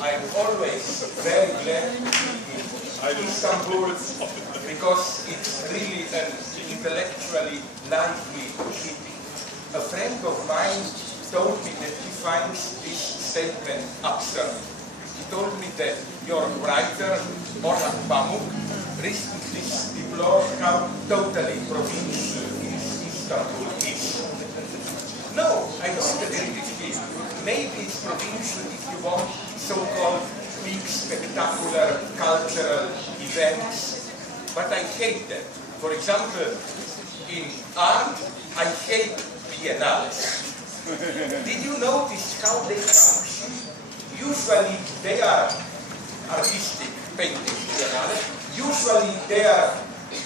I'm always very glad to be in Istanbul because it's really an intellectually lively city. A friend of mine told me that he finds this statement absurd. He told me that your writer, Orhan Pamuk, recently deplored how totally provincial Istanbul is. No, I don't agree with him. Maybe it's provincial if you want so-called big, spectacular cultural events, but I hate that. For example, in art, I hate biennales. Did you notice how they function? Usually they are artistic painting biennales. Usually they are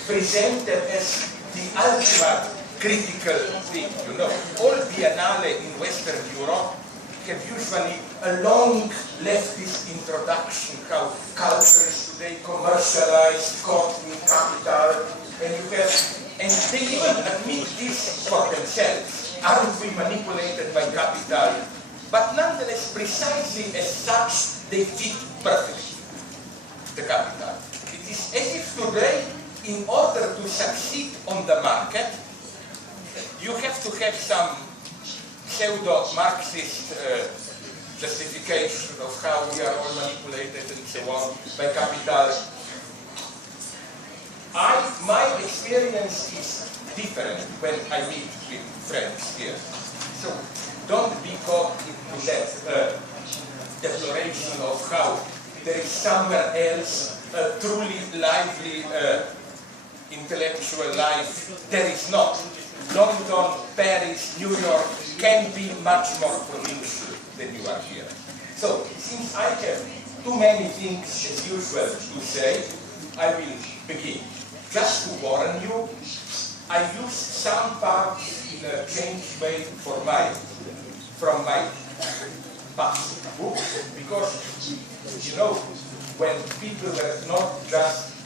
presented as the ultimate critical thing, you know. All biennale in Western Europe have usually a long leftist introduction, how culture is today commercialized, caught in capital, and they even admit this for themselves. Aren't we manipulated by capital? But nonetheless, precisely as such, they fit perfectly the capital. It is as if today, in order to succeed on the market, you have to have some pseudo-Marxist justification of how we are all manipulated and so on by capital. My experience is different when I meet with friends here. So don't be caught into that declaration of how there is somewhere else a truly lively intellectual life. There is not. London, Paris, New York can be much more provincial than you are here. So, since I have too many things as usual to say, I will begin. Just to warn you, I use some parts in a changed way from my past book, because, you know, when people were not just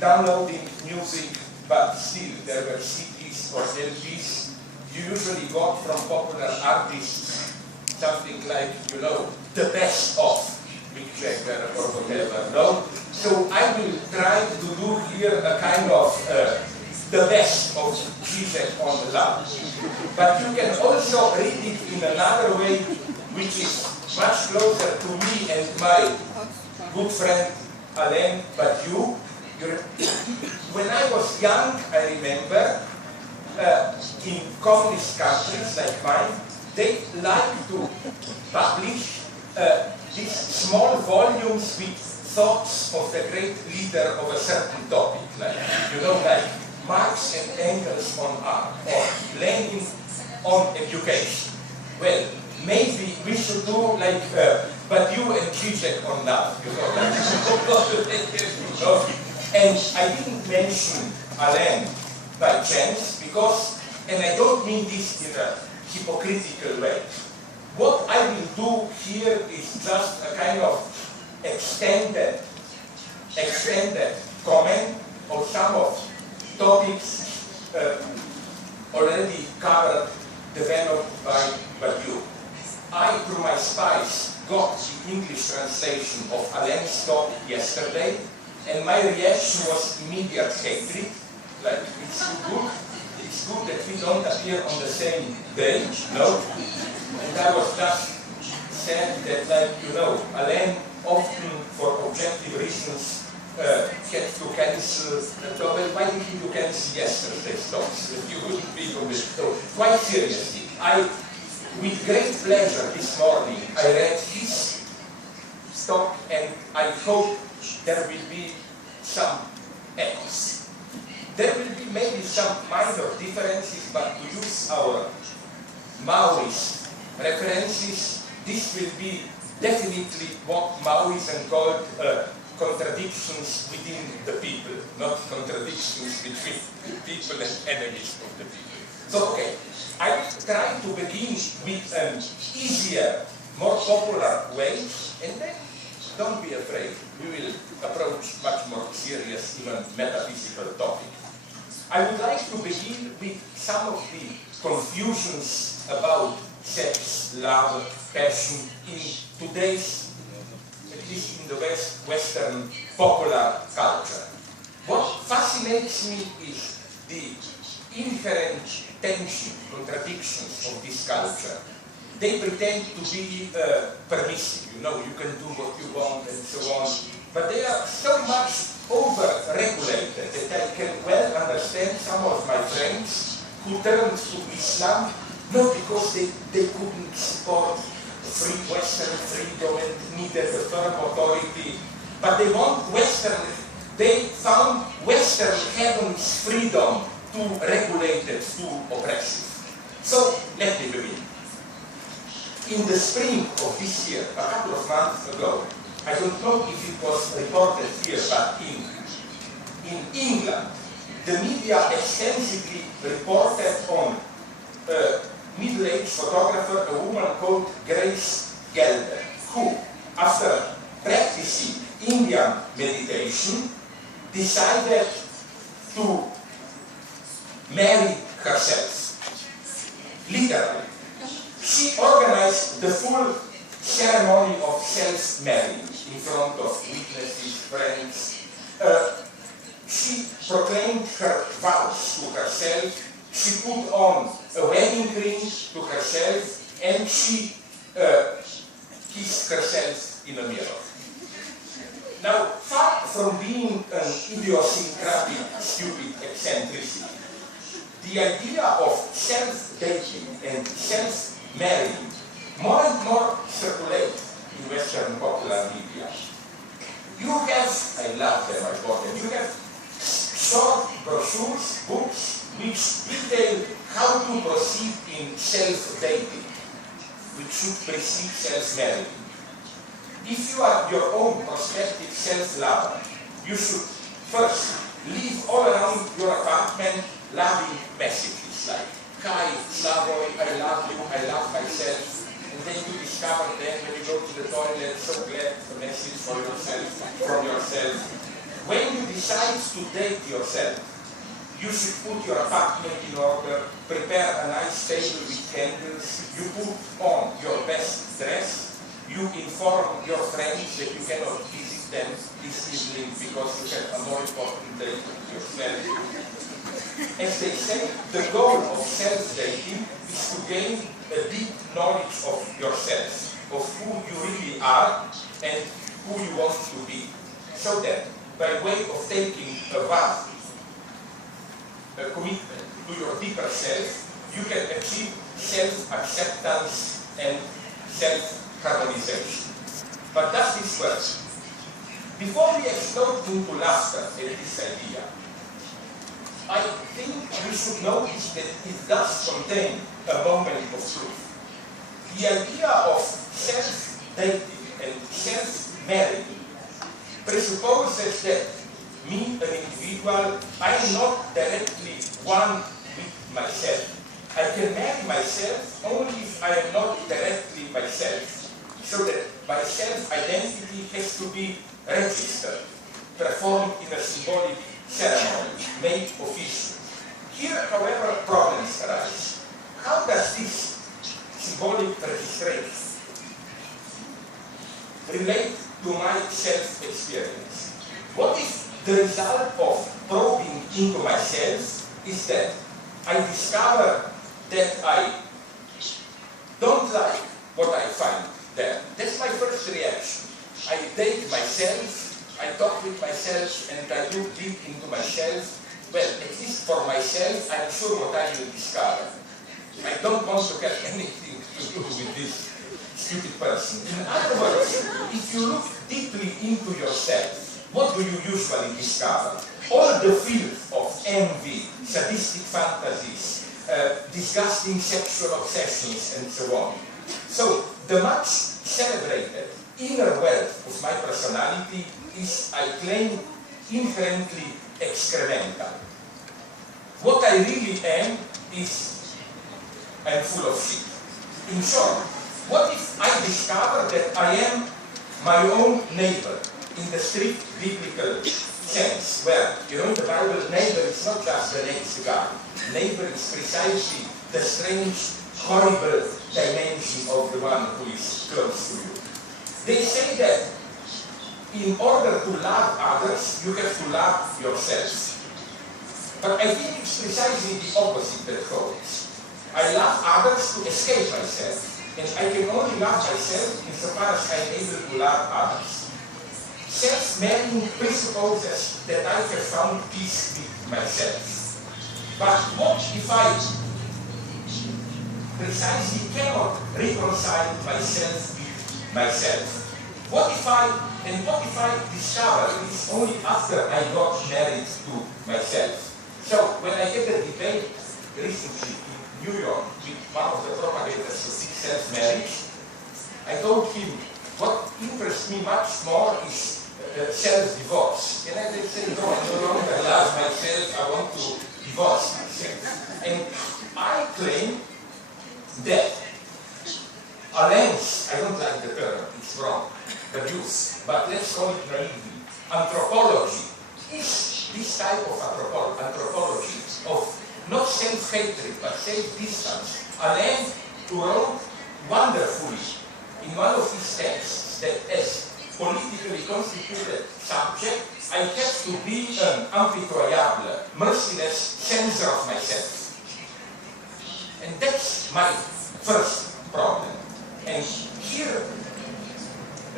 downloading music, but still there were CDs or LPs. You usually got from popular artists something like, you know, the best of Zizek or whatever, no? So I will try to do here a kind of the best of Zizek on Love. But you can also read it in another way, which is much closer to me and my good friend Alain, but when I was young, I remember, in communist countries like mine, they like to publish these small volumes with thoughts of the great leader of a certain topic, like, you know, like Marx and Engels on art, or Lenin on education. Well, maybe we should do like, but you and Zizek on love, you know. And I didn't mention Alain by chance, because, and I don't mean this in a hypocritical way. What I will do here is just a kind of extended comment on some of topics already covered, developed by you. I, through my spies, got the English translation of Alain's talk yesterday, and my reaction was immediate hatred. Like, it's good that we don't appear on the same page, no? And I was just said that, like, you know, Alain often, for objective reasons, had to cancel the talk. Well, why didn't you cancel yesterday's talks? If you wouldn't be on this talk. Quite seriously, with great pleasure this morning, I read his talk, and I hope there will be some echoes. There will be maybe some minor differences, but to use our Maoist references, this will be definitely what Maoism called contradictions within the people, not contradictions between the people and enemies of the people. So, okay, I will try to begin with an easier, more popular way, and then don't be afraid, we will approach much more serious, even metaphysical topic. I would like to begin with some of the confusions about sex, love, passion in today's, at least in the Western popular culture. What fascinates me is the inherent tension, contradictions of this culture. They pretend to be permissive, you know, you can do what you want and so on, but they are so much over-regulated that I can well understand some of my friends who turned to Islam not because they couldn't support Western freedom and needed a firm authority, but they found Western heaven's freedom too regulated, too oppressive. So let me begin. In the spring of this year, a couple of months ago, I don't know if it was reported here, but in England, the media extensively reported on a middle-aged photographer, a woman called Grace Gelder, who, after practicing Indian meditation, decided to marry herself, literally. She organized the full ceremony of self-marrying in front of witnesses, friends. She proclaimed her vows to herself, she put on a wedding ring to herself, and she kissed herself in a mirror. Now, far from being an idiosyncratic, stupid eccentricity, the idea of self-dating and self-marrying more and more circulate in Western popular media. You have, I love them, I bought them, you have short brochures, books, which detail how to proceed in self-dating, which should precede self-marrying. If you are your own prospective self-lover, you should first leave all around your apartment loving messages like, "Hi, Slavoy, I love you, I love myself." And then you discover then when you go to the toilet, so glad a message for yourself, from yourself. When you decide to date yourself, you should put your apartment in order, prepare a nice table with candles, you put on your best dress, you inform your friends that you cannot visit them this evening because you have a more important date with yourself. As they say, the goal of self-dating is to gain a deep knowledge of yourself, of who you really are and who you want to be, so that by way of taking a vow, a commitment to your deeper self, you can achieve self-acceptance and self-harmonization. But does this work? Before we explode into laughter at this idea, I think we should notice that it does contain a moment of truth. The idea of self-dating and self-marrying presupposes that me, an individual, I am not directly one with myself. I can marry myself only if I am not directly myself, so that my self-identity has to be registered, performed in a symbolic ceremony, made official. Here, however, problems arise. How does this symbolic registration relate to my self-experience? What if the result of probing into myself is that I discover that I don't like what I find there? That's my first reaction. I date myself, I talk with myself, and I look deep into myself. Well, at least for myself, I'm sure what I will discover. I don't want to have anything to do with this stupid person. In other words, if you look deeply into yourself, what do you usually discover? All the filth of envy, sadistic fantasies, disgusting sexual obsessions, and so on. So, the much celebrated inner wealth of my personality is, I claim, inherently excremental. What I really am is, I'm full of shit. In short, what if I discover that I am my own neighbor in the strict biblical sense, where, you know, in the Bible, neighbor is not just the next guy. Neighbor is precisely the strange horrible dimension of the one who is close to you. They say that in order to love others, you have to love yourself. But I think it's precisely the opposite that holds. I love others to escape myself, and I can only love myself insofar as I am able to love others. Self-marrying presupposes that I have found peace with myself. But what if I precisely cannot reconcile myself with myself? What if I discover it's only after I got married to myself? So when I had a debate recently in New York with one of the propagators of self-marriage, I told him what interests me much more is self-divorce. And I said, no, I no longer love myself, I want to divorce myself. And I claim that a lens, I don't like the term, it's wrong, abuse, but let's call it naively, anthropology is this type of anthropology of not self-hatred but self-distance. Alain wrote wonderfully in one of his texts that as politically constituted subject, I have to be an impitoyable, merciless censor of myself. And that's my first problem. And here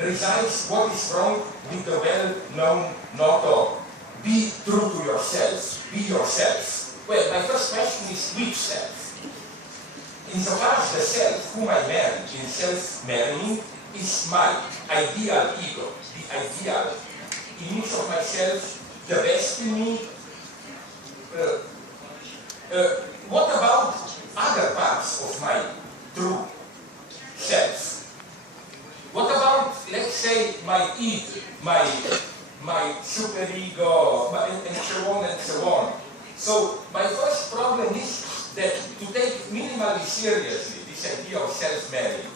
resides what is wrong with the well-known motto, be true to yourself, be yourself. Well, my first question is which self? Insofar as the self whom I marry in self-marrying is my ideal ego, the ideal image of myself, the best in me. What about other parts of my true self? What about, let's say, my id, my superego, and so on and so on? So my first problem is that to take minimally seriously this idea of self-marrying,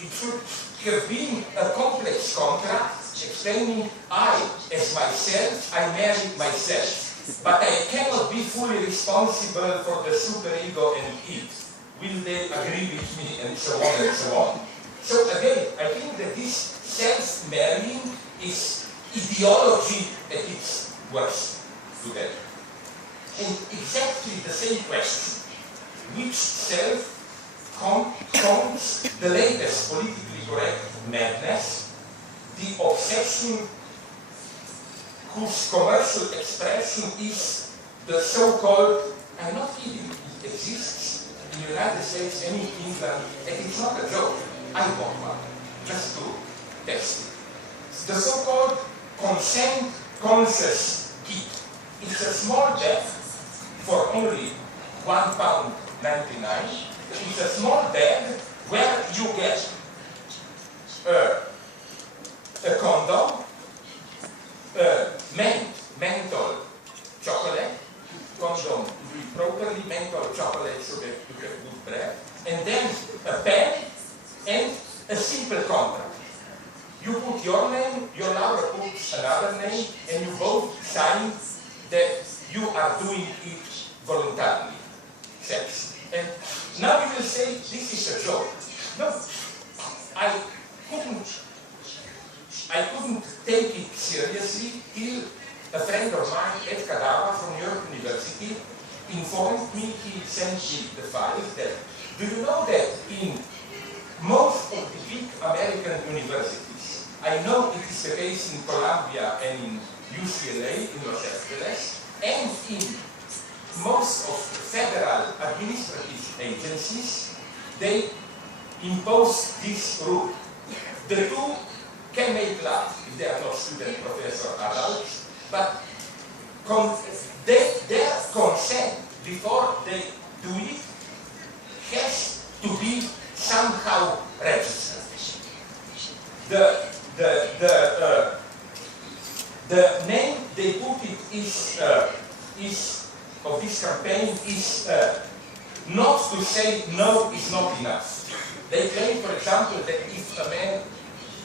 it should have been a complex contract explaining I, as myself, I marry myself. But I cannot be fully responsible for the superego and id. Will they agree with me? And so on and so on. So again, I think that this self-marrying is ideology at its worst today. And exactly the same question. Which self comes the latest politically correct madness, the obsession whose commercial expression is the so-called, I'm not kidding, it exists in the United States and in England, and it's not a joke. I bought one, just to test it. The so-called consent-conscious kit. It's a small bag for only £1.99. It's a small bag where you get a condom, menthol chocolate, condom to be properly menthol chocolate so that you have good breath, and then a pen and a simple contract. You put your name, your lover puts another name, and you both sign that you are doing it voluntarily. Sex. And now you will say, this is a joke. No, I couldn't take it seriously till a friend of mine at Kartal from New York University informed me, he sent me the files that, do you know that in most of the big American universities, I know it is the case in Columbia and in UCLA, in Los Angeles, and in most of the federal administrative agencies, they impose this rule. The two can make love if they are not student, professor, adults, but their consent before they do it has to be somehow registered. The name they put it is of this campaign is not to say no is not enough. They claim, for example, that if a man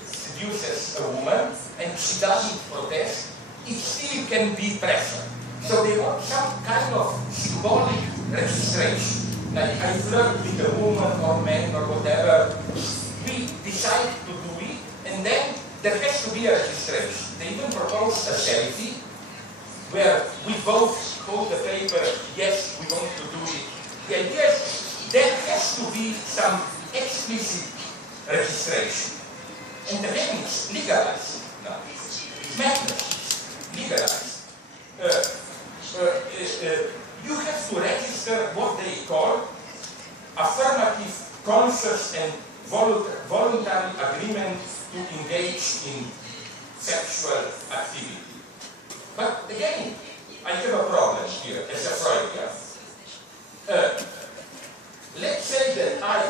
seduces a woman and she doesn't protest, it still can be pressure. So they want some kind of symbolic registration. like I flirt with a woman or man or whatever, we decide to do it, and then there has to be a registration. They even propose a selfie, where we both hold the paper, yes, we want to do it. The idea is there has to be some explicit registration. And then it's legalized now. Madness, legalized. You have to register what they call affirmative, conscious, and voluntary agreement to engage in sexual activity. But again, I have a problem here as a Freudian. Let's say that I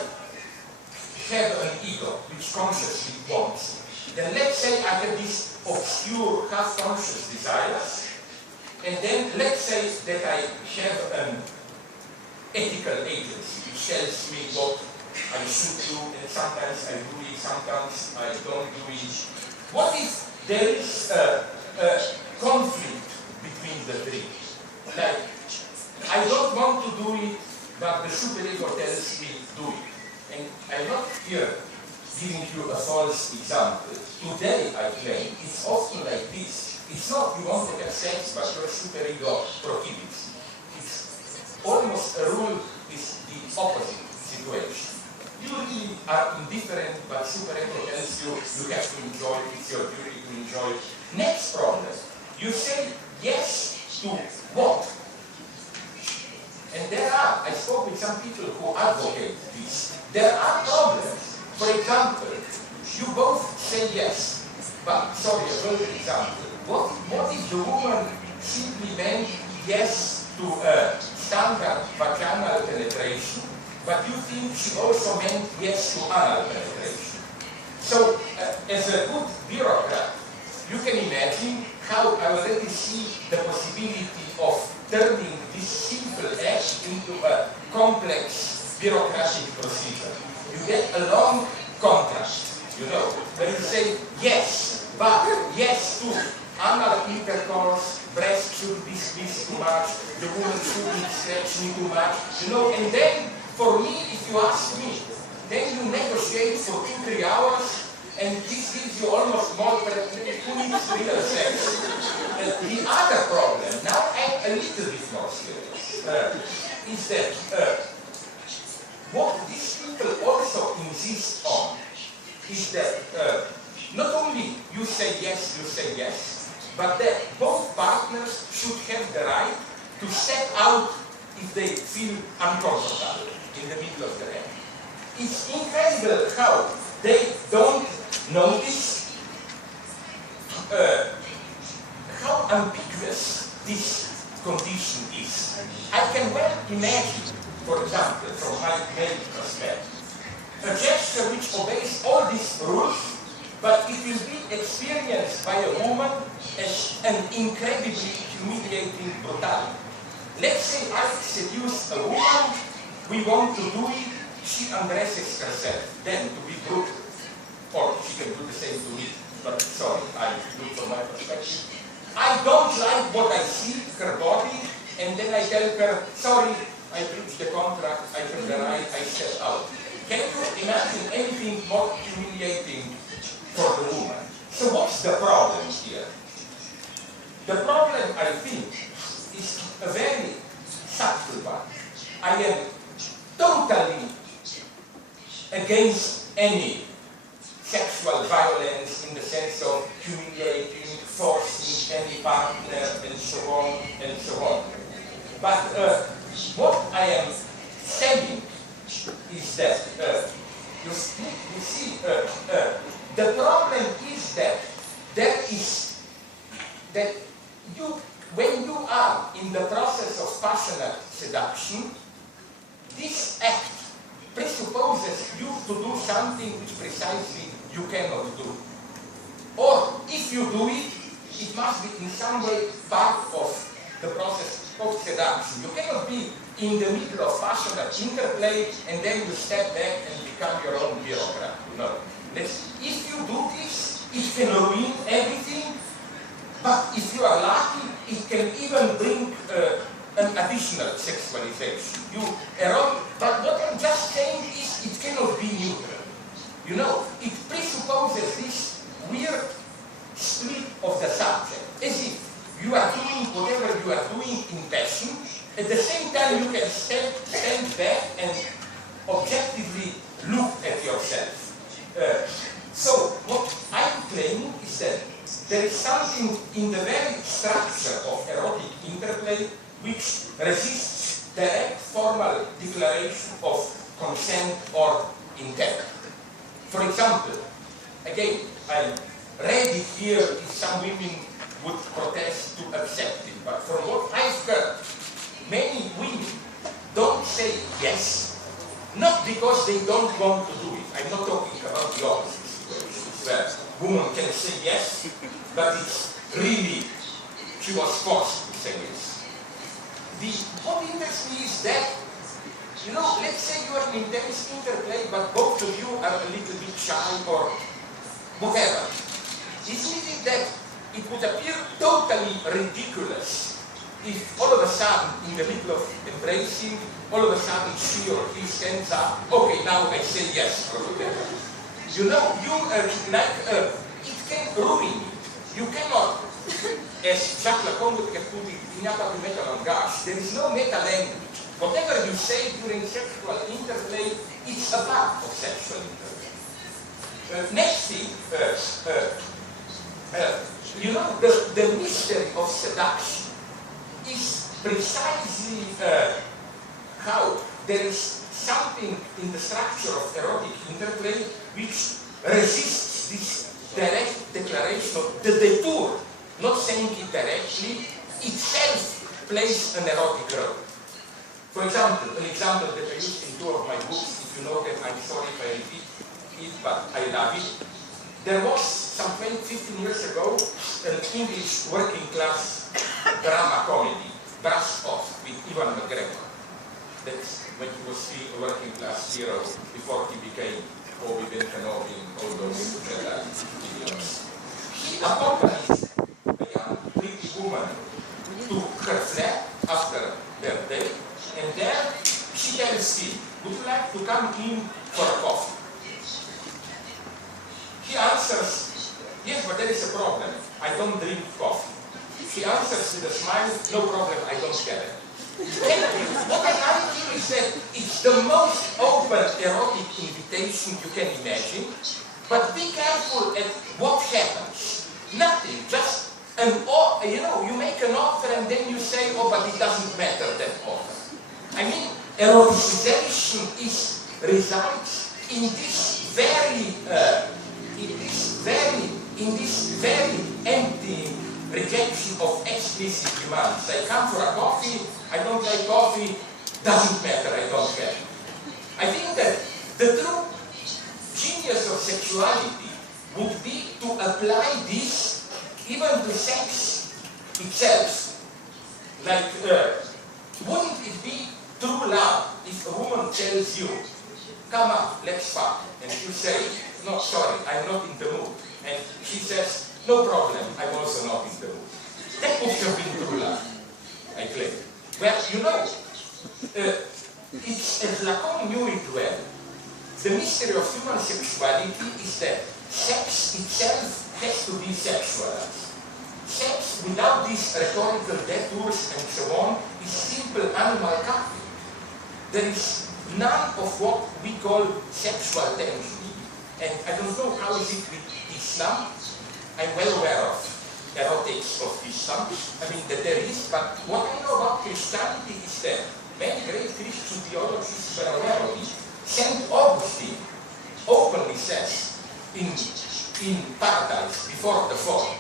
have an ego which consciously wants. Then let's say I have these obscure, half-conscious desires, and then let's say that I have an ethical agency which tells me what I should do, and sometimes I do it, sometimes I don't do it. What if there is a conflict between the three? Like, I don't want to do it, but the superego tells me do it. And I'm not here giving you a false example. Today, I claim, it's often like this. It's not you want to have sex, but your superego prohibits. It's almost a rule is the opposite situation. You really are indifferent, but superego tells you you have to enjoy it, it's your duty to enjoy it. Next problem, you say yes to what? And there are, I spoke with some people who advocate this. There are problems. For example, you both say yes, but, sorry, a further example. What if the woman simply meant yes to standard vaginal penetration, but you think she also meant yes to anal penetration? So, as a good bureaucrat, you can imagine how I already see the possibility of turning this simple act into a complex bureaucratic procedure. You get a long contract, you know, where you say yes, but yes to anal intercourse, breast should be squeezed too much, the woman shouldn't stretch me too much, you know, and then for me, if you ask me, then you negotiate for 2-3 hours, and this gives you almost more than who needs real sex. The other problem, now I'm a little bit more serious, is that what these people also insist on is that not only you say yes, but that both partners should have the right to step out if they feel uncomfortable in the middle of the night. It's incredible how they don't notice how ambiguous this condition is. I can well imagine, for example, from my male perspective, a gesture which obeys all these rules, but it will be experienced by a woman as an incredibly humiliating brutality. Let's say I seduce a woman, we want to do it, she undresses herself, then to be brutal. Or she can do the same to me, but sorry, I do it from my perspective. I don't like what I see, her body, and then I tell her, sorry, I breached the contract, I have the right, I step out. Can you imagine anything more humiliating for the woman? So what's the problem here? The problem, I think, is a very subtle one. I am totally against any sexual violence in the sense of humiliating, forcing any partner, and so on, and so on. But what I am saying is that, you see, the problem is that when you are in the process of passionate seduction, this act presupposes you to do something which precisely you cannot do. Or if you do it, it must be in some way part of the process of seduction. You cannot be in the middle of passionate interplay and then you step back and become your own bureaucrat. No. If you do this, it can ruin everything, but if you are lucky, it can even bring an additional sexualization. But what I'm just saying is it cannot be neutral. You know, it presupposes this weird split of the subject, as if you are doing whatever you are doing in passion, at the same time you can stand back and objectively look at yourself. So what I'm claiming is that there is something in the very structure of erotic interplay which resists direct formal declaration of consent or intent. For example, again, I read it here if some women would protest to accept it, but from what I've heard, many women don't say yes, not because they don't want to do it. I'm not talking about the opposite situations where women can say yes, but it's really, she was forced to say yes. What interests me is that, you know, let's say you are in intense interplay, but both of you are a little bit shy or whatever. Isn't it that it would appear totally ridiculous if all of a sudden, in the middle of embracing, all of a sudden she or he stands up, okay, now I say yes, or whatever. You know, it can ruin you. You cannot, as Jacques Lacan would have put it, il n'y a pas de meta-langage. There is no meta-language. Whatever you say during sexual interplay, it's a part of sexual interplay. Next thing, you know, the mystery of seduction is precisely how there is something in the structure of erotic interplay which resists this direct declaration of the detour, not saying it directly, itself plays an erotic role. For example, an example that I used in two of my books, if you know them, I'm sorry if I repeat it, but I love it. There was, some 15 years ago, an English working class drama comedy, Brush Off, with Ivan McGregor. That's when he was still a working class hero before he became Obi-Wan Kenobi and all those idiots. He accompanies a young pretty woman to her flat after their day, and there she tells him, would you like to come in for a coffee? He answers, yes, but there is a problem. I don't drink coffee. She answers with a smile, no problem, I don't get it. What I like here is that it's the most open erotic invitation you can imagine, but be careful at what happens. Nothing, just an offer, you know, you make an offer and then you say, oh, but it doesn't matter that offer. I mean, eroticization resides in this very empty rejection of explicit demands. I come for a coffee, I don't like coffee, doesn't matter, I don't care. I think that the true genius of sexuality would be to apply this even to sex itself. Like, wouldn't it be true love if a woman tells you, come up, let's fuck, and you say, no, sorry, I'm not in the mood. And she says, no problem, I'm also not in the mood. That would have been true love, I claim. Well, you know, it's as Lacan knew it well, the mystery of human sexuality is that sex itself has to be sexualized. Sex without these rhetorical detours and so on is simple animal coupling. There is none of what we call sexual tension. And I don't know how is it with Islam. I'm well aware of erotics of Islam. I mean that there is, but what I know about Christianity is that many great Christian theologians were aware of it. St. Augustine openly says in Paradise, before the fall,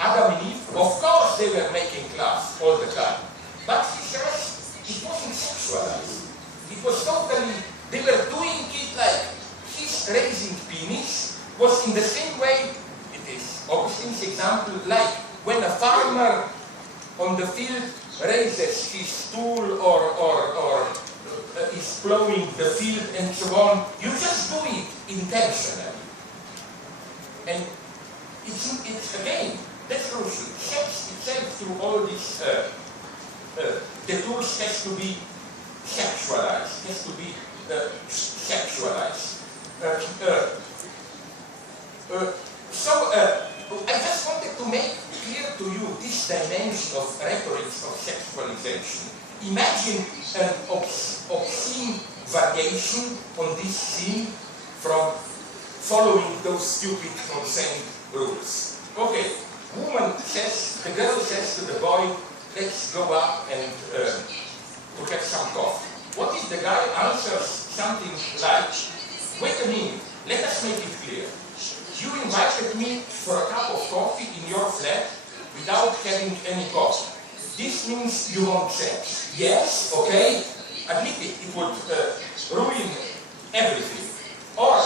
Adam and Eve, of course they were making love all the time, but he says it wasn't sexualized. It was totally, they were doing it like his raising penis was in the same way, it is Augustine's example, like when a farmer on the field raises his tool or is plowing the field and so on, you just do it intentionally. And it's again, that's crucial. Sex itself through all these the tools has to be sexualized, has to be sexualized. I just wanted to make clear to you this dimension of rhetoric of sexualization. Imagine an obscene variation on this theme from following those stupid consent rules. Okay, the girl says to the boy, let's go up and to have some coffee. What if the guy answers something like, wait a minute, let us make it clear. You invited me for a cup of coffee in your flat without having any coffee. This means you want sex. Yes, okay, admit it, it would ruin everything. Or,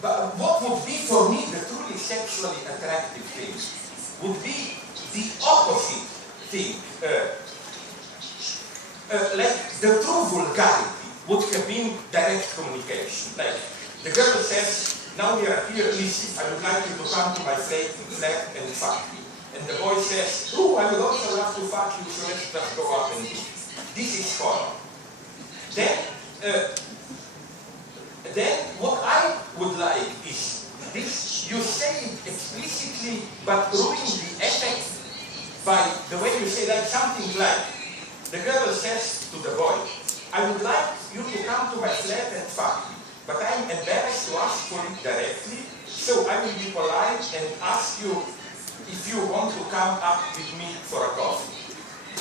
but what would be for me the truly sexually attractive thing would be the opposite thing. Like the true vulgarity would have been direct communication. Like the girl says, now we are here, listen, I would like you to come to my flat and fuck me. And the boy says, oh, I would also love to fuck you, so let's just go up and do it. This is fun. Then what I would like is this, you say it explicitly, but ruin the effect by the way you say, like something like, the girl says to the boy, I would like you to come to my flat and fuck me, but I'm embarrassed to ask for it directly, so I will be polite and ask you if you want to come up with me for a coffee.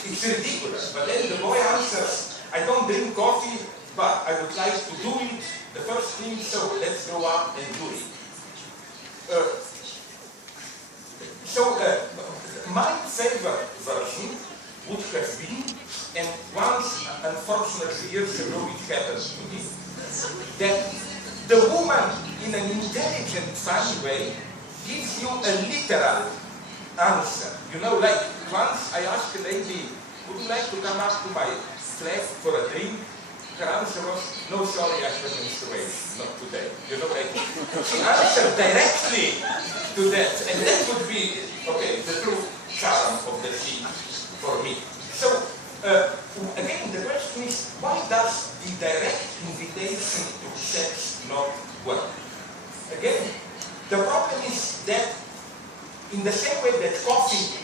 It's ridiculous, but then the boy answers, I don't drink coffee, but I would like to do it, the first thing, so let's go up and do it. My favorite version would have been, and once, unfortunately, years ago it happened to me, that the woman, in an intelligent, funny way, gives you a literal answer. You know, like once I asked a lady, would you like to come up to my flat for a drink? Her answer was, no, sorry, I have menstruation, not today. You know, like, she answered directly to that, and that would be, okay, the true charm of the scene for me. So, again, the question is, why does the direct invitation to sex not work? Again, the problem is that in the same way that coffee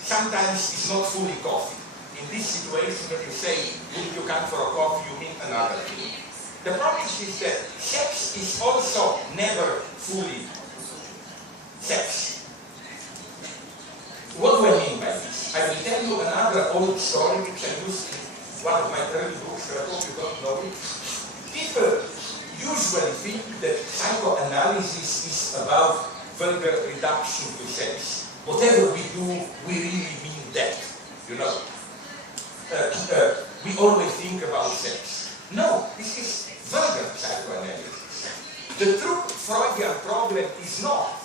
sometimes is not fully coffee. In this situation, when you say, will you come for a coffee, you mean another thing. The problem is that sex is also never fully sex. What do I mean by this? I will tell you another old story which I used in one of my early books, I hope you don't know it. People usually think that psychoanalysis is about vulgar reduction to sex. Whatever we do, we really mean that, you know. We always think about sex. No, this is vulgar psychoanalysis. The true Freudian problem is not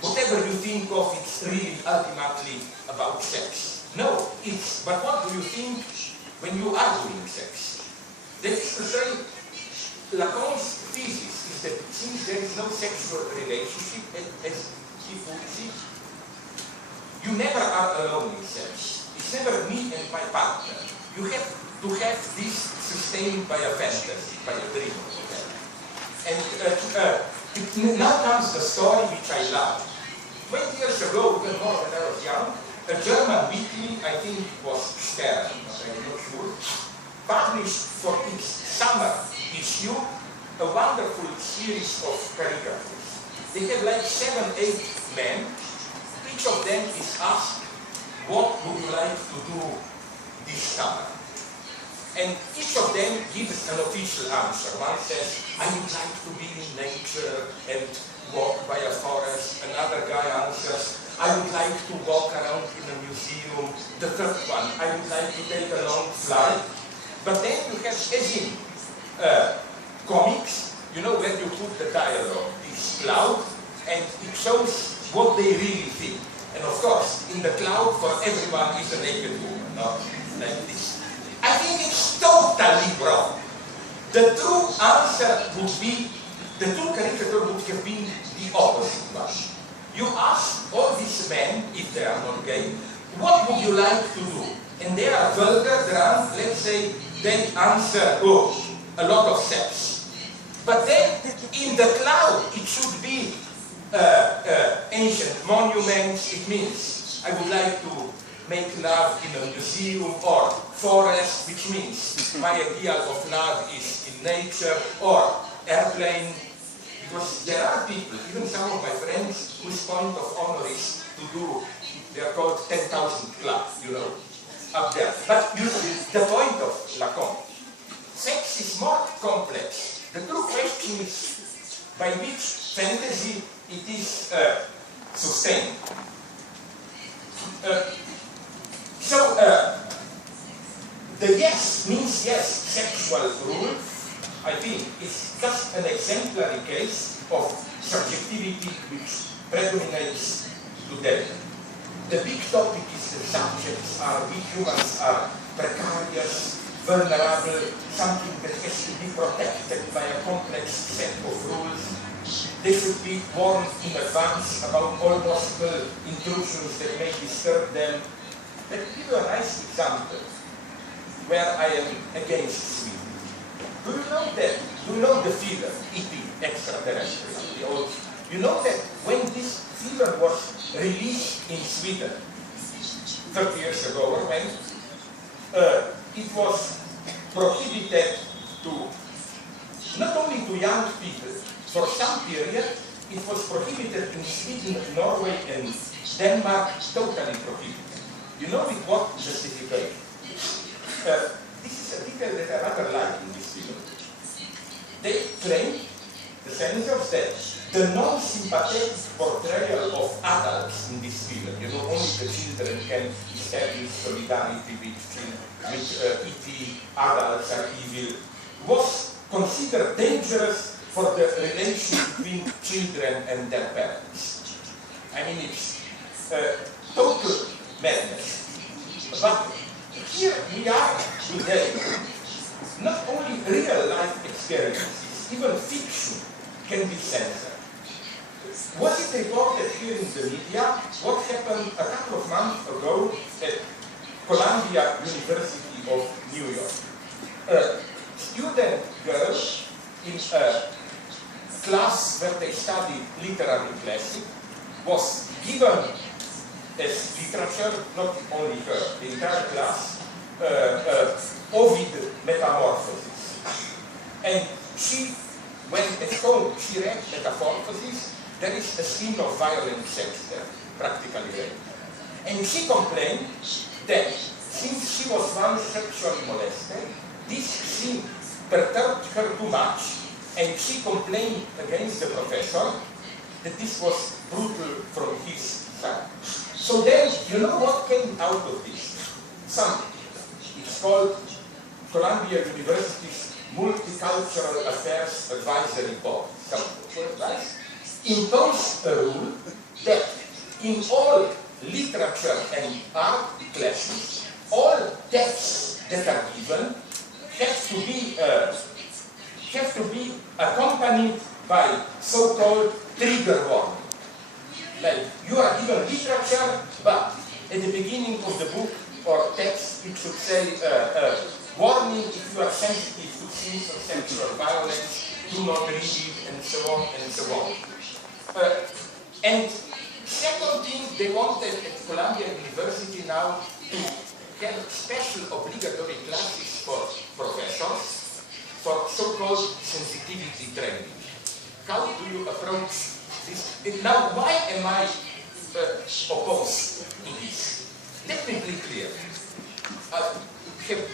whatever you think of, it's really ultimately about sex. No, it's, but what do you think when you are doing sex? That is to say, Lacan's thesis is that since there is no sexual relationship, as he puts it, you never are alone in sex. It's never me and my partner. You have to have this sustained by a fantasy, by a dream. And now comes the story which I love. 20 years ago, even more when I was young, a German weekly, I think it was Stern, but I'm not sure, published for its summer issue a wonderful series of caricatures. They have like 7, 8 men. Each of them is asked, what would you like to do this summer? And each of them gives an official answer. One says, I would like to be in nature and walk by a forest. Another guy answers, I would like to walk around in a museum. The third one, I would like to take a long flight. But then you have, as in comics, you know, where you put the dialogue, this cloud, and it shows what they really think. And of course, in the cloud for everyone is a naked woman, not like this. I think it's totally wrong. The true answer would be, the true caricature would have been the opposite one. You ask all these men, if they are not gay, what would you like to do? And they are vulgar, drunk, let's say, they answer, oh, a lot of sex. But then, in the cloud, it should be ancient monuments. It means, I would like to make love in a museum, or forest, which means my idea of love is in nature, or airplane. Because there are people, even some of my friends, whose point of honor is to do, they are called 10,000 Club, you know, up there. But you see the point of Lacan. Sex is more complex. The true question is by which fantasy it is sustained. The yes means yes sexual rule, I think, is just an exemplary case of subjectivity which predominates today. The big topic is the subjects are, we humans are precarious, vulnerable, something that has to be protected by a complex set of rules. They should be warned in advance about all possible intrusions that may disturb them. Let me give you a nice example where I am against Sweden. Do you know the fever, E.T., extraterrestrial? You know that when this fever was released in Sweden 30 years ago, or when, it was prohibited to, not only to young people, for some period, it was prohibited in Sweden, Norway, and Denmark, totally prohibited. You know with what justification? This is a detail that I rather like in this film. They claim, the censors, that the non-sympathetic portrayal of adults in this film, you know, only the children can establish solidarity with E.T. adults are evil, was considered dangerous for the relation between children and their parents. I mean, it's total madness. But here we are today. Not only real life experiences, even fiction can be censored. Was it reported here in the media what happened a couple of months ago at Columbia University of New York? A student girl in a class where they studied literary classic was given as literature, not only her, the entire class, Ovid Metamorphosis. And she, when at home she read Metamorphosis, there is a scene of violent sex there, practically rape. And she complained that since she was once sexually molested, this scene perturbed her too much, and she complained against the professor that this was brutal from his side. So then, you know what came out of this? Something. It's called Columbia University's Multicultural Affairs Advisory Board. Imposed a rule that in all literature and art classes, all texts that are given have to be accompanied by so-called trigger warning. Like, you are given literature, but at the beginning of the book or text, it should say, warning if you are sensitive to scenes of sexual violence, do not read it, and so on and so on. And second thing, they wanted at Columbia University now to have special obligatory classes for professors for so-called sensitivity training. How do you approach this? Now, why am I opposed to this? Let me be clear. I have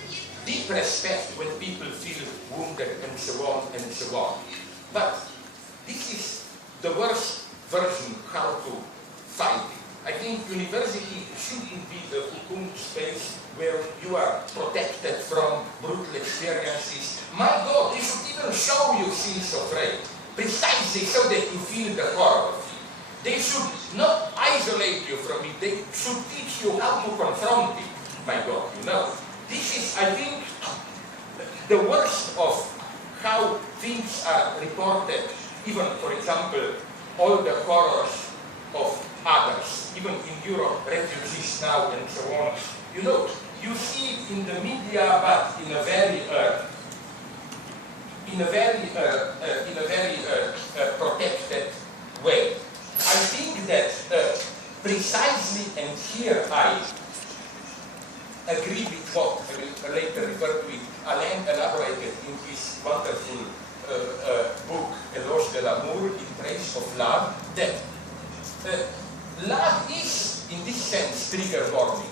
deep respect when people feel wounded and so on and so on. But this is the worst version how to fight it. I think university shouldn't be the cocoon space where you are protected from brutal experiences. My God, they should even show you scenes of rape, precisely so that you feel the horror of it. They should not isolate you from it, they should teach you how to confront it. My God, you know. This is, I think, the worst of how things are reported. Even, for example, all the horrors of others, even in Europe, refugees now and so on. You know, you see it in the media, but in a very protected way. I think that precisely, and here I agree with what I will later refer to it, Alain elaborated in his wonderful book, Eloge de l'amour, in praise of love, that love is, in this sense, trigger warning.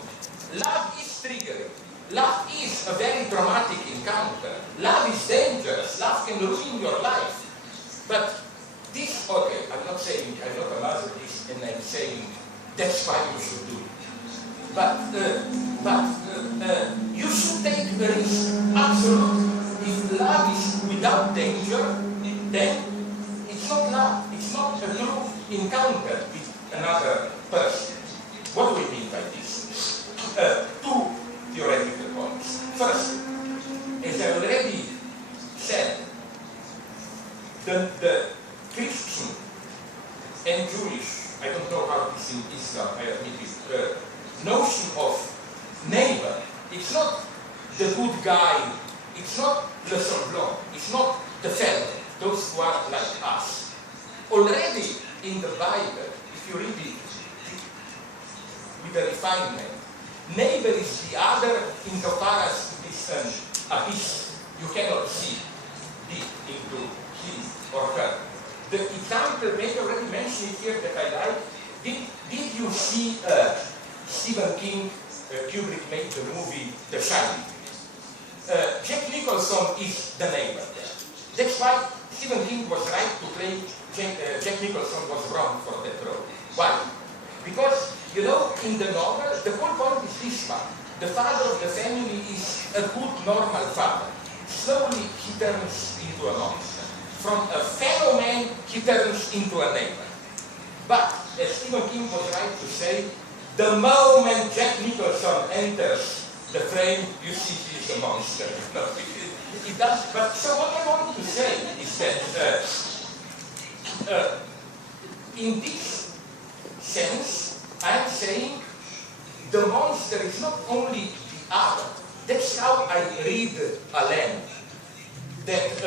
Love is triggering. Love is a very traumatic encounter. Love is dangerous. Love can ruin your life. But this, okay, I'm not saying, I'm not a masochist, and I'm saying that's why you should do it. But you should take the risk, absolutely. If love is without danger, then it's not love. It's not a true encounter with another person. What do we mean by this? Two theoretical points. First, as I already said, the Christian and Jewish, I don't know how it is in Islam, I admit it, notion of neighbor, it's not the good guy, it's not le semblant, it's not the fellow, those who are like us. Already in the Bible, if you read it with a refinement, neighbor is the other insofar as it is an abyss. You cannot see deep into him or her. The example, maybe already mentioned here that I like, did you see Stephen King, Kubrick made the movie The Shining? Jack Nicholson is the neighbor there. That's why Stephen King was right to play Jack Nicholson was wrong for that role. Why? Because, you know, in the novel, the whole point is this one. The father of the family is a good, normal father. Slowly, he turns into a monster. From a fellow man, he turns into a neighbor. But, as Stephen King was right to say, the moment Jack Nicholson enters the frame, you see he is a monster. No, it does. But so what I want to say is that in this sense, I'm saying the monster is not only the other. That's how I read Alain. That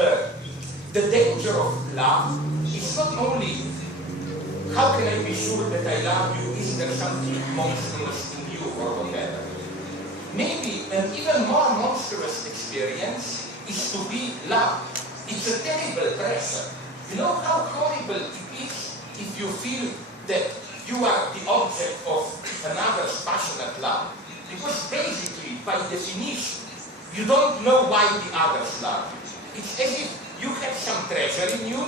the danger of love is not only how can I be sure that I love you? Is there something monstrous in you or whatever? Maybe an even more monstrous experience is to be loved. It's a terrible pressure. You know how horrible it is if you feel that you are the object of another's passionate love. Because basically, by definition, you don't know why the others love you. It's as if you have some treasure in you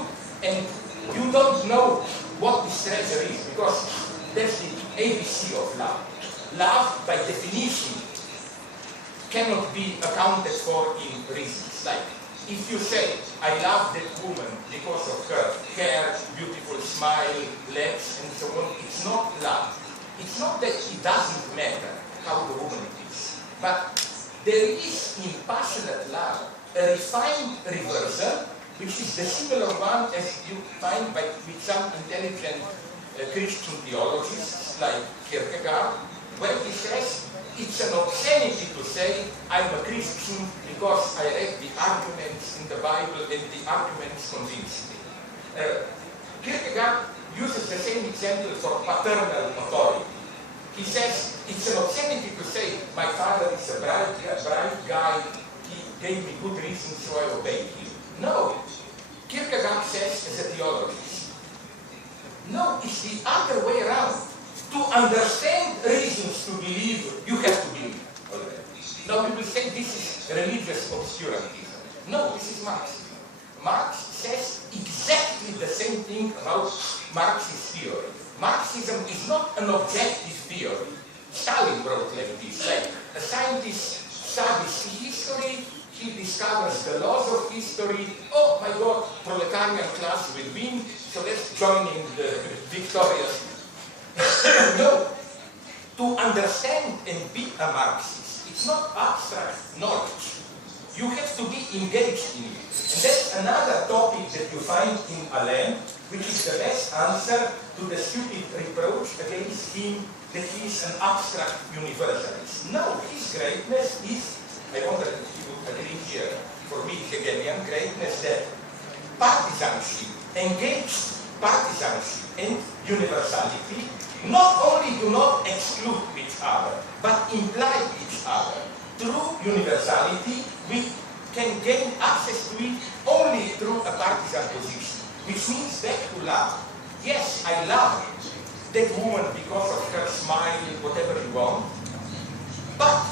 and you don't know what this treasure is, because that's the ABC of love. Love, by definition, cannot be accounted for in reasons. Like, if you say, I love that woman because of her hair, beautiful smile, legs, and so on, it's not love. It's not that it doesn't matter how the woman is. But there is in passionate love a refined reversal, which is the similar one as you find with some intelligent Christian theologists like Kierkegaard, where he says it's an obscenity to say I'm a Christian because I read the arguments in the Bible and the arguments convince me. Kierkegaard uses the same example for paternal authority. He says it's an obscenity to say my father is a bright guy, he gave me good reasons so I obeyed him. No. Kierkegaard says as a theologist, no, it's the other way around. To understand reasons to believe, you have to believe already. Now people say this is religious obscurantism. No, this is Marxism. Marx says exactly the same thing about Marxist theory. Marxism is not an objective theory. Stalin wrote like this, like a scientist studies history, he discovers the laws of history. Oh my God, proletarian class will win, so let's join in the victorious. No, to understand and be a Marxist, it's not abstract knowledge. You have to be engaged in it. And that's another topic that you find in Alain, which is the best answer to the stupid reproach against him that he is an abstract universalist. No, his greatness is, I wonder if you would agree here, for me Hegelian greatness, that partisanship, engaged partisanship and universality not only do not exclude each other, but imply each other. Through universality, we can gain access to it only through a partisan position, which means back to love. Yes, I love that woman because of her smile, whatever you want, but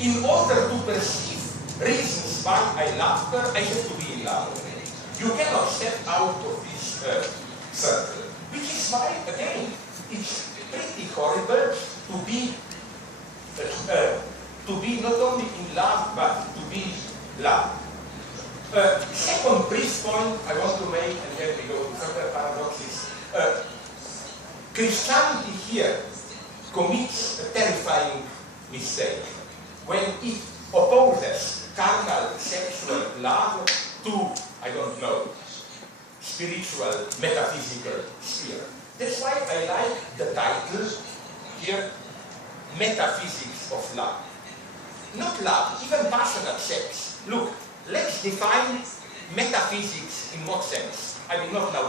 in order to perceive reasons why I love her, I have to be in love with her. You cannot step out of this circle, which is why, again, it's pretty horrible to be not only in love, but to be loved. Second brief point I want to make, and then we go to further paradoxes. Christianity here commits a terrifying mistake when it opposes carnal sexual love to, I don't know, spiritual, metaphysical sphere. That's why I like the title here, Metaphysics of Love. Not love, even passionate sex. Look, let's define metaphysics in what sense? I will not now